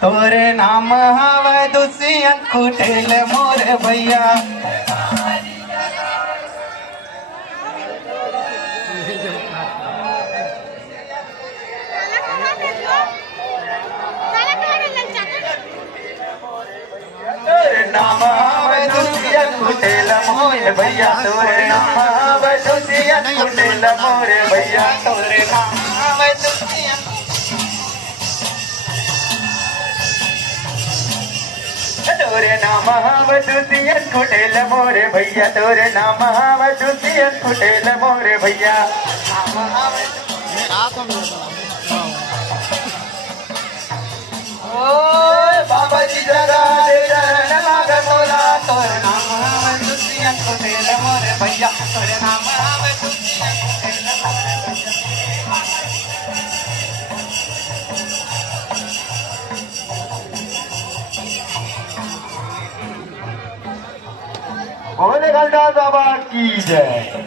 तोरे नाम हवे दुसियन कुटेल मोर भैया। तोरे नाम हवे दुसियन कुटेल मोर भैया। तोरे नाम हवे दुसियन कुटेल मोर भैया। तोरे नाम हवे दुसियन तोरे नाम हवे दुसियन कुटेल मोरे भैया। तोरे नाम हवे दुसियन कुटेल मोरे भैया। नाम हवे ओ बाबा जी जरा चरण लाग मोला। तोरे नाम हवे दुसियन कुटेल मोरे भैया। तोरे नाम हवे दुसियन कुटेल मोरे भैया। बोले गलदास बाबा की जय।